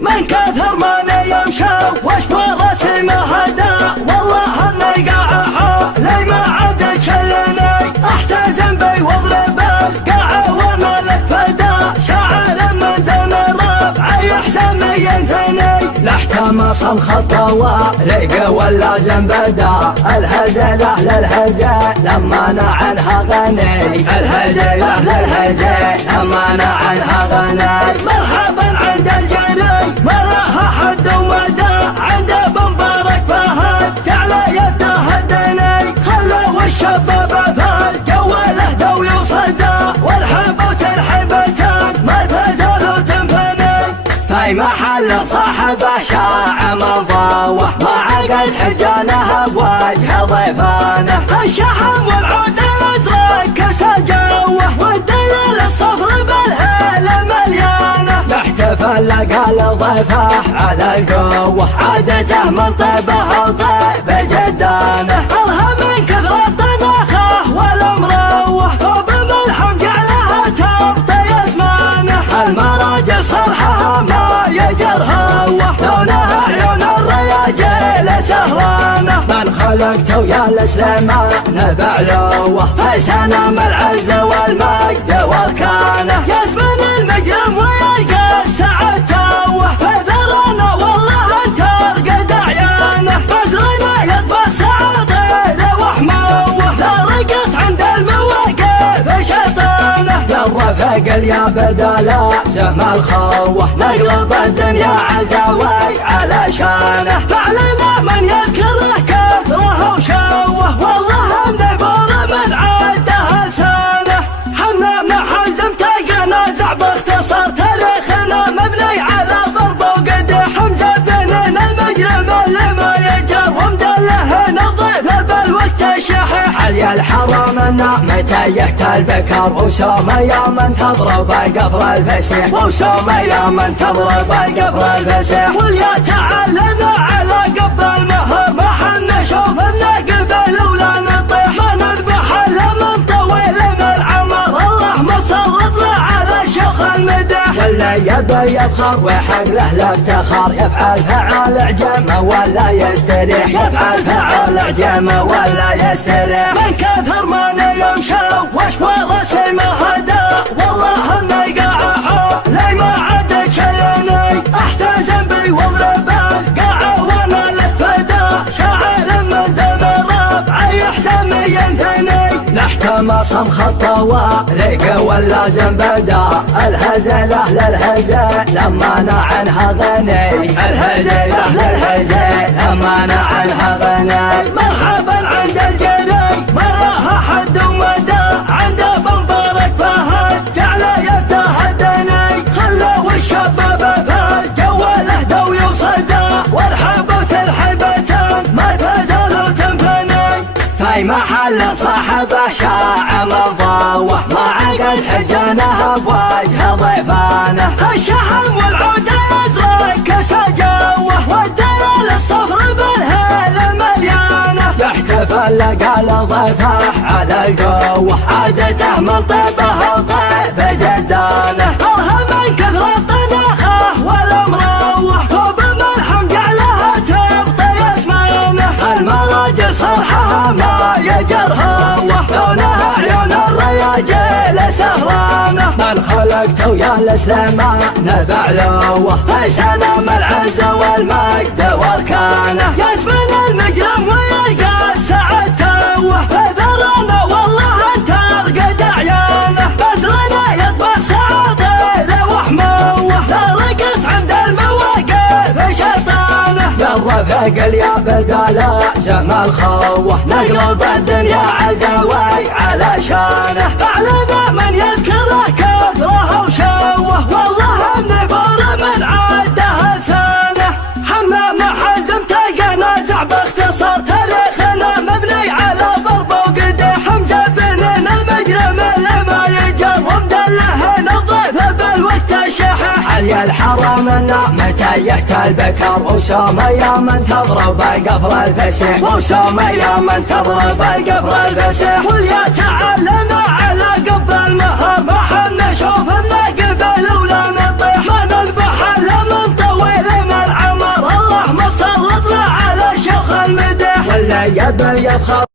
من كثر ما يمشى واشكو راسي ما هدى، والله اني قاعة لي ما عاد شلني، احتزم بي واضرب القاعة وملك فدا، شاعر من دون الربع يحسن من ينثني، لاحتمص الخط وريق واللازم بدا، الهزله للهزل لما عنها غني، الهزله للهزل لما عنها غني، مرحبا عند الجني ما لها حد ومدى، عند ابو مبارك فهد جعل يده هدني، خلوا الشباب فالجو له وصدى، والحبوت الحبتان ما تزالوا تنفني، في محل صاحبه شاع مضاوه، ما عقد حجانه بوجه ضيفانه، الشحم والعود الازرق كسى جوه، والدليل الصفر بالهيله مليانه، يحتفل لقى ضيفه على القوه، عادته من طيبه وطيب جدانه، الله من كثرة طبخه والمروه، ثوب ملحم جعلها تغطي ازمانه، المراجل صرحها ما يجر هوه، لونها عيون الرياجيل سهرانه، من خلقته يا السليمان بعلوه، في سنام العز والمجد واركانه، يزمن المجرم ويلقى السعد توه، في ذرنا والله انت ارقد عيانه، بزرنا يطبخ سعاطير وحموه، لا رقص عند المواقف شيطانه، للرفق يا بدلا زم الخوه، نقلب الدنيا عزاوي على شانه، فعلنا من يذكره كثره وشوه، والله النبور من عده لسانه، حنا من حزم تلقى نزع باختصار، تاريخنا مبني على ضرب وقد حمزه بن المجرم اللي ما يجر، ومدله نضيف بالوقت الشحيح، علي الحرم متى يهتل بكر، وسومية من تضرب القفر الفسيح، وسومية من تضرب القفر الفسيح، واليا تعلمنا على قب المهر، ما حنا نشوف النقبل ولا نطيح، ما نذبح الا من طويل من العمر، الله مسلط له على الشيخ المدح، واللي يبي يفخر ويحق له الافتخار، يفعل فعال اعجم ولا يستريح، يفعل فعال اعجم ولا يستريح، من كثر ما يمشى واشكو راسي ما هدى، والله اني قاعة لي ما عاد شلني، احتزم بي واضرب القاعة وملك فدا، شاعر من دون الربع يحسن من ينثني، لاحتمص خط وريق واللازم بدا، الهزله للهزل لما عنها غني، الهزله للهزل لما عنها غني، مرحبا عند الجني ما لها حد ومدى، عند ابو مبارك فهد جعل يده هدني، خلوا الشباب فالجو له وصدى، والحبوت الحبتان ما تزالوا تنفني، في محل صاحبه شاع مضاوه، ما عقد حجانه بوجه ضيفانه، الشحم والعود الازرق كسى جوه، والدليل الصفر بالهيله مليانه، يحتفل لقى ضيفه على القوه، عادته من طيبه وطيب جدانه، الله من كثرة طبخه والمروه، ثوب ملحم جعلها تغطي ازمانه، المراجل صرحها ما يجر هوه، لونها عيون الرياجيل سهرانه، من خلقته يا السليمان بعلوه، في سنام العز والمجد واركانه، يزمن المجرم ويلقى السعد توه، في ذرنا والله انت ارقد عيانه، بزرنا يطبخ سعاطير وحموه، لا رقص عند المواقف شيطانه، للرفق يا بدلا زم الخوه، نقلب الدنيا عزاوي على شانه، فعلنا من يذكره كثره وشوه، والله النبور من عده لسانه، حنا من حزم تلقى نزع باختصار، تاريخنا مبني على ضرب وقد حمزه بن المجرم اللي ما يجر، ومدله نضيف بالوقت الشحيح، علي الحرم متى يهتل بكر، وسومية من تضرب القفر الفسيح، وسومية من تضرب القفر الفسيح، واليا تعلمنا على قب المهر، ما حنا نشوف النقبل ولا نطيح، ما نذبح الا من طويل اللي يبي يبخل